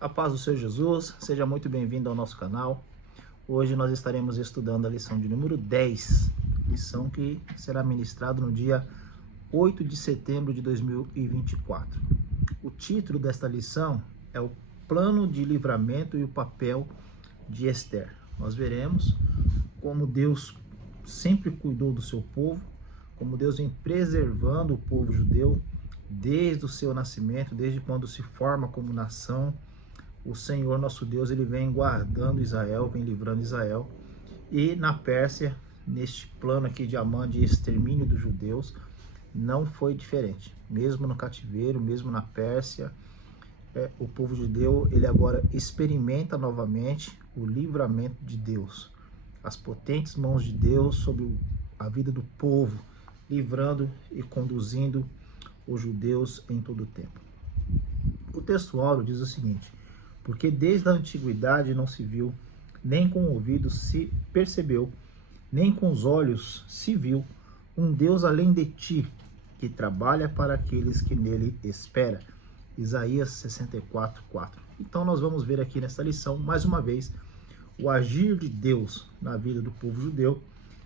A paz do Senhor Jesus, seja muito bem-vindo ao nosso canal. Hoje nós estaremos estudando a lição de número 10, lição que será ministrada no dia 8 de setembro de 2024. O título desta lição é o Plano de Livramento e o Papel de Esther. Nós veremos como Deus sempre cuidou do seu povo, como Deus vem preservando o povo judeu desde o seu nascimento, desde quando se forma como nação. O Senhor nosso Deus, ele vem guardando Israel, vem livrando Israel. E na Pérsia, neste plano aqui de Amã, de extermínio dos judeus, não foi diferente. Mesmo no cativeiro, mesmo na Pérsia, o povo judeu, ele agora experimenta novamente o livramento de Deus. As potentes mãos de Deus sobre a vida do povo, livrando e conduzindo os judeus em todo o tempo. O texto áureo diz o seguinte: porque desde a antiguidade não se viu, nem com o ouvido se percebeu, nem com os olhos se viu, um Deus além de ti, que trabalha para aqueles que nele esperam. Isaías 64:4. Então nós vamos ver aqui nesta lição, mais uma vez, o agir de Deus na vida do povo judeu,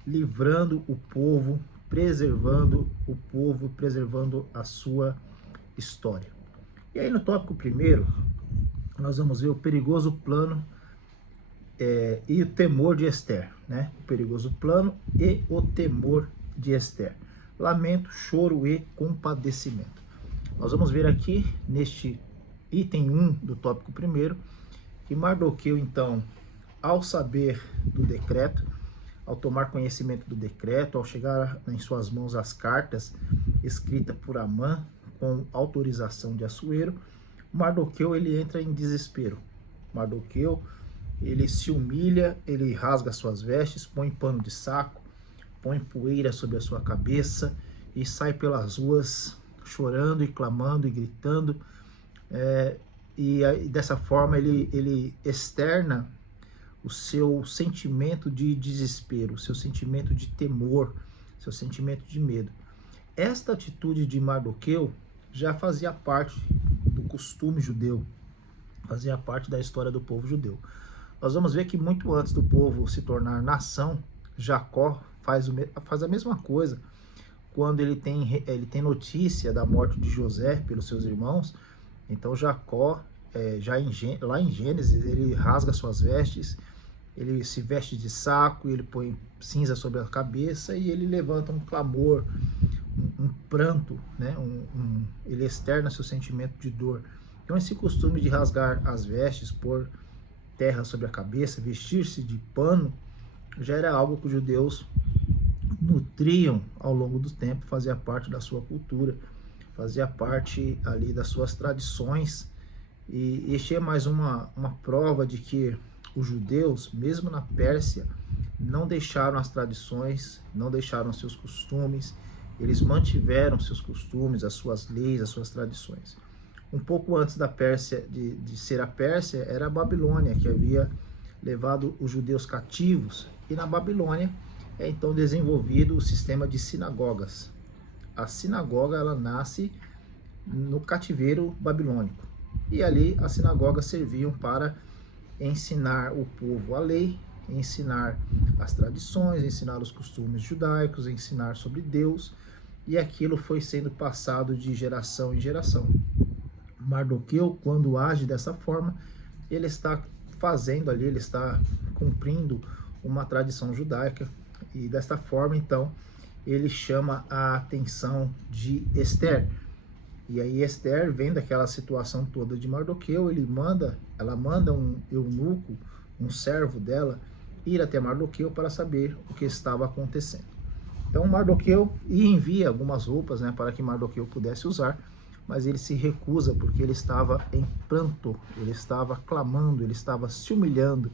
livrando o povo, preservando o povo, preservando a sua história. E aí no tópico primeiro, nós vamos ver o perigoso plano e o temor de Esther, né? O perigoso plano e o temor de Esther. Lamento, choro e compadecimento. Nós vamos ver aqui neste item 1 do tópico primeiro, que Mardoqueu, então, ao saber do decreto, ao tomar conhecimento do decreto, ao chegar em suas mãos as cartas escritas por Amã com autorização de Assuero, Mardoqueu, ele entra em desespero. Mardoqueu, ele se humilha, ele rasga suas vestes, põe pano de saco, põe poeira sobre a sua cabeça e sai pelas ruas chorando e clamando e gritando. E dessa forma ele externa o seu sentimento de desespero, o seu sentimento de temor, o seu sentimento de medo. Esta atitude de Mardoqueu já fazia parte do costume judeu, fazia parte da história do povo judeu. Nós vamos ver que muito antes do povo se tornar nação, Jacó faz a mesma coisa. Quando ele tem notícia da morte de José pelos seus irmãos, então Jacó, lá em Gênesis, ele rasga suas vestes, ele se veste de saco, ele põe cinza sobre a cabeça e ele levanta um clamor, um pranto, né? Ele externa seu sentimento de dor. Então esse costume de rasgar as vestes, pôr terra sobre a cabeça, vestir-se de pano, já era algo que os judeus nutriam ao longo do tempo, fazia parte da sua cultura, fazia parte ali das suas tradições. E este é mais uma prova de que os judeus, mesmo na Pérsia, não deixaram as tradições, não deixaram seus costumes, eles mantiveram seus costumes, as suas leis, as suas tradições. Um pouco antes da Pérsia, de ser a Pérsia, era a Babilônia, que havia levado os judeus cativos, e na Babilônia é então desenvolvido o sistema de sinagogas. A sinagoga, ela nasce no cativeiro babilônico, e ali as sinagogas serviam para ensinar o povo a lei, ensinar as tradições, ensinar os costumes judaicos, ensinar sobre Deus, e aquilo foi sendo passado de geração em geração. Mardoqueu, quando age dessa forma, ele está fazendo ali, ele está cumprindo uma tradição judaica, e desta forma, então, ele chama a atenção de Esther. E aí Esther, vendo aquela situação toda de Mardoqueu, ela manda um eunuco, um servo dela, ir até Mardoqueu para saber o que estava acontecendo. Então Mardoqueu envia algumas roupas, né, para que Mardoqueu pudesse usar, mas ele se recusa porque ele estava em pranto, ele estava clamando, ele estava se humilhando,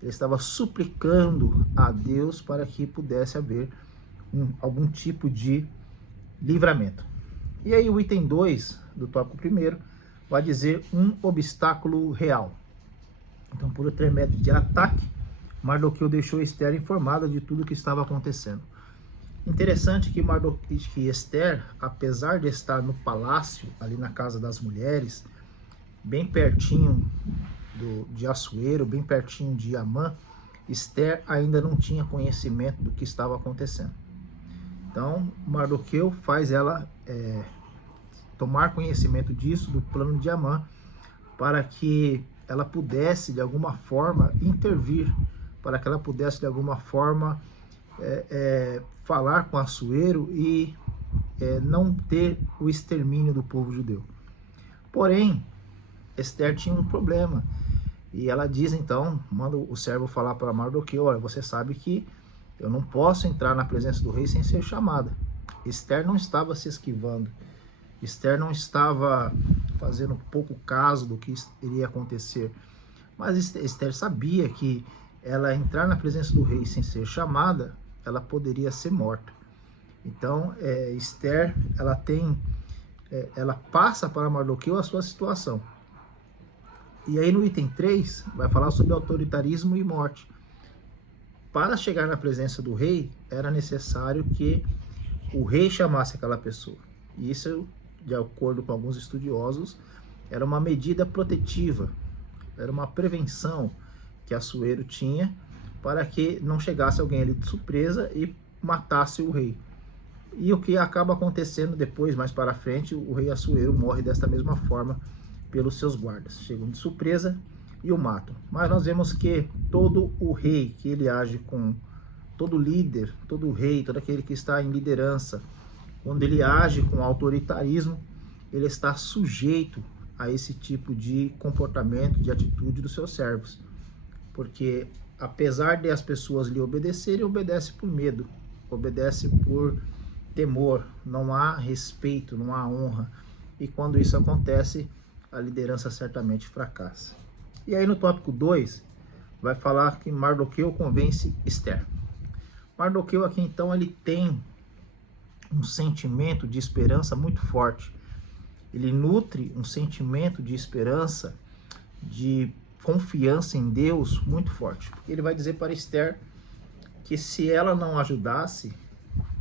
ele estava suplicando a Deus para que pudesse haver algum tipo de livramento. E aí o item 2 do tópico primeiro vai dizer um obstáculo real. Então, por intermédio de ataque, Mardoqueu deixou Esther informada de tudo o que estava acontecendo. Interessante que Esther, apesar de estar no palácio, ali na casa das mulheres, bem pertinho de Assuero, bem pertinho de Amã, Esther ainda não tinha conhecimento do que estava acontecendo. Então, Mardoqueu faz ela tomar conhecimento disso, do plano de Amã, para que ela pudesse, de alguma forma, intervir, para que ela pudesse, de alguma forma, falar com Assuero e não ter o extermínio do povo judeu. Porém, Esther tinha um problema, e ela diz então, manda o servo falar para Mardoqueu: olha, você sabe que eu não posso entrar na presença do rei sem ser chamada. Esther não estava se esquivando, Esther não estava fazendo pouco caso do que iria acontecer, mas Esther sabia que ela entrar na presença do rei sem ser chamada, ela poderia ser morta. Então, Esther, ela passa para Mardoqueu a sua situação. E aí no item 3, vai falar sobre autoritarismo e morte. Para chegar na presença do rei, era necessário que o rei chamasse aquela pessoa. E isso, de acordo com alguns estudiosos, era uma medida protetiva, era uma prevenção que Assuero tinha para que não chegasse alguém ali de surpresa e matasse o rei. E o que acaba acontecendo depois, mais para frente, o rei Assuero morre desta mesma forma pelos seus guardas. Chegam de surpresa e o matam. Mas nós vemos que todo o rei, que ele age com todo líder, todo rei, todo aquele que está em liderança, quando ele age com autoritarismo, ele está sujeito a esse tipo de comportamento, de atitude dos seus servos. Porque apesar de as pessoas lhe obedecerem, obedece por medo, obedece por temor, não há respeito, não há honra. E quando isso acontece, a liderança certamente fracassa. E aí no tópico 2, vai falar que Mardoqueu convence Esther. Mardoqueu aqui então, ele tem um sentimento de esperança muito forte. Ele nutre um sentimento de esperança, de confiança em Deus muito forte. Porque ele vai dizer para Esther que se ela não ajudasse,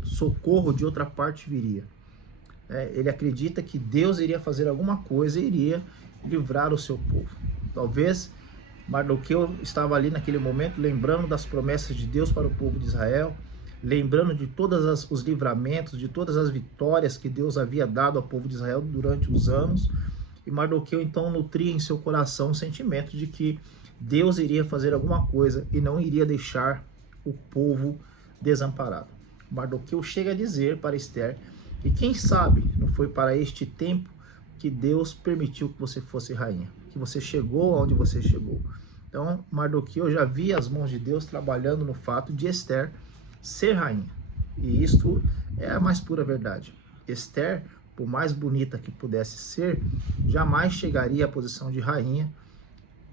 socorro de outra parte viria. Ele acredita que Deus iria fazer alguma coisa e iria livrar o seu povo. Talvez Mardoqueu estava ali naquele momento lembrando das promessas de Deus para o povo de Israel, lembrando de todos os livramentos, de todas as vitórias que Deus havia dado ao povo de Israel durante os anos. E Mardoqueu então nutria em seu coração o sentimento de que Deus iria fazer alguma coisa e não iria deixar o povo desamparado. Mardoqueu chega a dizer para Esther: e quem sabe não foi para este tempo que Deus permitiu que você fosse rainha, que você chegou onde você chegou. Então Mardoqueu já via as mãos de Deus trabalhando no fato de Esther ser rainha. E isto é a mais pura verdade. Esther, por mais bonita que pudesse ser, jamais chegaria à posição de rainha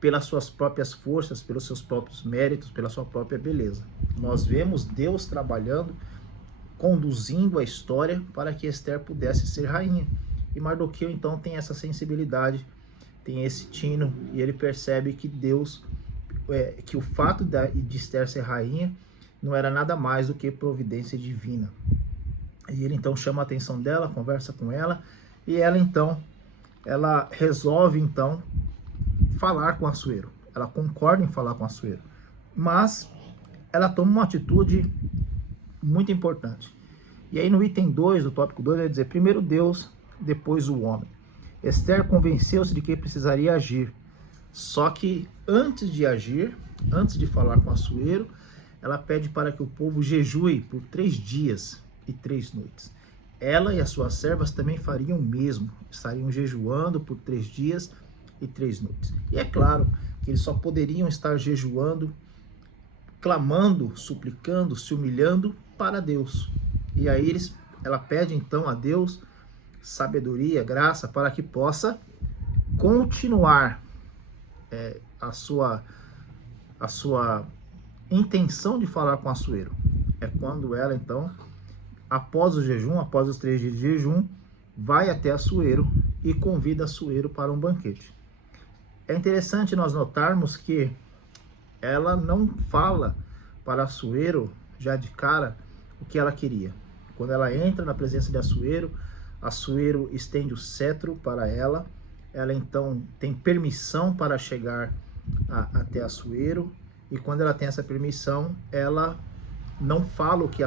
pelas suas próprias forças, pelos seus próprios méritos, pela sua própria beleza. Nós vemos Deus trabalhando, conduzindo a história para que Esther pudesse ser rainha. E Mardoqueu então tem essa sensibilidade, tem esse tino, e ele percebe que Deus, que o fato de Esther ser rainha não era nada mais do que providência divina. E ele então chama a atenção dela, conversa com ela, e ela resolve então falar com Assuero. Ela concorda em falar com Assuero, mas ela toma uma atitude muito importante. E aí no item 2, do tópico 2, vai dizer: primeiro Deus, depois o homem. Esther convenceu-se de que precisaria agir. Só que antes de agir, antes de falar com Assuero, ela pede para que o povo jejue por 3 dias e 3 noites. Ela e as suas servas também fariam o mesmo, estariam jejuando por 3 dias e 3 noites. E é claro que eles só poderiam estar jejuando, clamando, suplicando, se humilhando para Deus. E aí ela pede então a Deus sabedoria, graça, para que possa continuar a sua intenção de falar com Assuero. É quando ela então, após o jejum, após os 3 dias de jejum, vai até Assuero e convida Assuero para um banquete. É interessante nós notarmos que ela não fala para Assuero já de cara o que ela queria. Quando ela entra na presença de Assuero, Assuero estende o cetro para ela, ela então tem permissão para chegar até Assuero, e quando ela tem essa permissão, ela não fala o que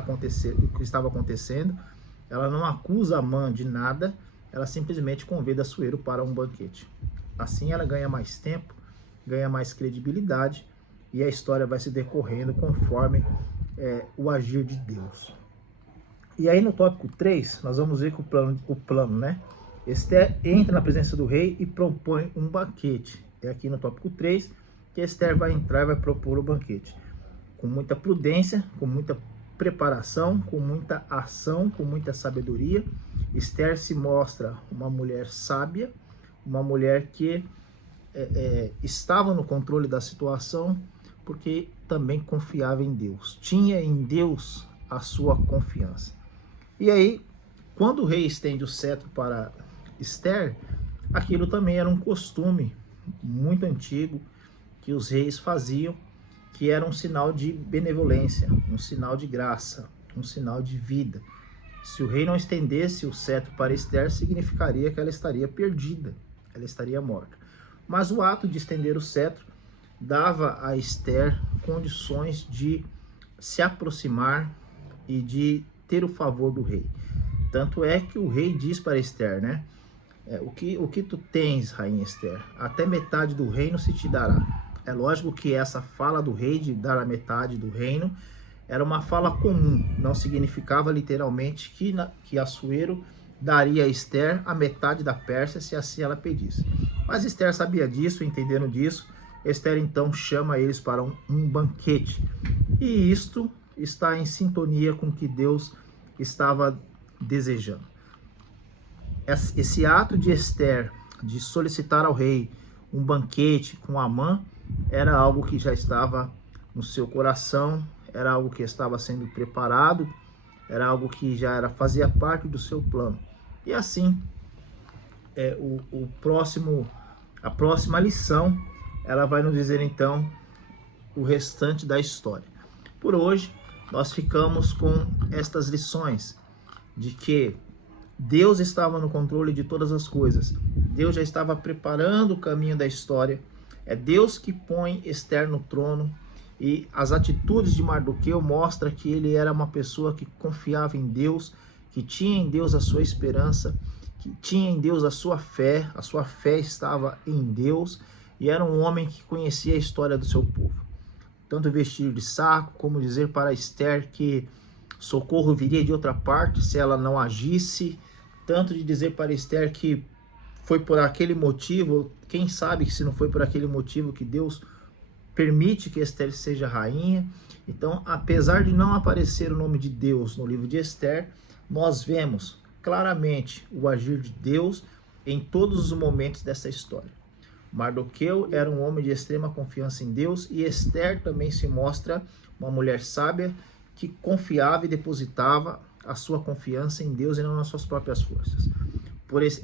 estava acontecendo, ela não acusa Amã de nada, ela simplesmente convida Assuero para um banquete. Assim ela ganha mais tempo, ganha mais credibilidade, e a história vai se decorrendo conforme o agir de Deus. E aí no tópico 3, nós vamos ver que o plano, né? Ester entra na presença do rei e propõe um banquete. É aqui no tópico 3 que Ester vai entrar e vai propor o banquete. Com muita prudência, com muita preparação, com muita ação, com muita sabedoria. Ester se mostra uma mulher sábia, uma mulher que estava no controle da situação, porque também confiava em Deus. Tinha em Deus a sua confiança. E aí, quando o rei estende o cetro para Ester, aquilo também era um costume muito antigo que os reis faziam, que era um sinal de benevolência, um sinal de graça, um sinal de vida. Se o rei não estendesse o cetro para Ester, significaria que ela estaria perdida, ela estaria morta. Mas o ato de estender o cetro dava a Ester condições de se aproximar e de ter o favor do rei. Tanto é que o rei diz para Ester, né? O que tu tens, rainha Ester? Até metade do reino se te dará. É lógico que essa fala do rei de dar a metade do reino era uma fala comum, não significava literalmente que Assuero daria a Ester a metade da Pérsia se assim ela pedisse. Mas Ester sabia disso, entendendo disso, Ester então chama eles para um banquete. E isto está em sintonia com o que Deus estava desejando. Esse ato de Ester de solicitar ao rei um banquete com Amã era algo que já estava no seu coração, era algo que estava sendo preparado, era algo que já fazia parte do seu plano. E assim, a próxima lição, ela vai nos dizer então o restante da história. Por hoje, nós ficamos com estas lições de que Deus estava no controle de todas as coisas. Deus já estava preparando o caminho da história. É Deus que põe Ester no trono, e as atitudes de Mardoqueu mostram que ele era uma pessoa que confiava em Deus, que tinha em Deus a sua esperança, que tinha em Deus a sua fé estava em Deus, e era um homem que conhecia a história do seu povo. Tanto vestir de saco, como dizer para Ester que socorro viria de outra parte se ela não agisse, tanto de dizer para Ester que foi por aquele motivo, quem sabe se não foi por aquele motivo que Deus permite que Ester seja rainha. Então, apesar de não aparecer o nome de Deus no livro de Ester, nós vemos claramente o agir de Deus em todos os momentos dessa história. Mardoqueu era um homem de extrema confiança em Deus, e Ester também se mostra uma mulher sábia que confiava e depositava a sua confiança em Deus e não nas suas próprias forças.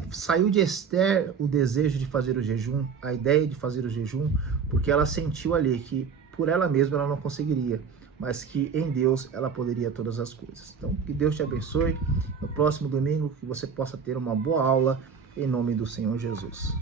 Saiu de Ester o desejo de fazer o jejum, a ideia de fazer o jejum, porque ela sentiu ali que por ela mesma ela não conseguiria, mas que em Deus ela poderia todas as coisas. Então, que Deus te abençoe. No próximo domingo, que você possa ter uma boa aula, em nome do Senhor Jesus.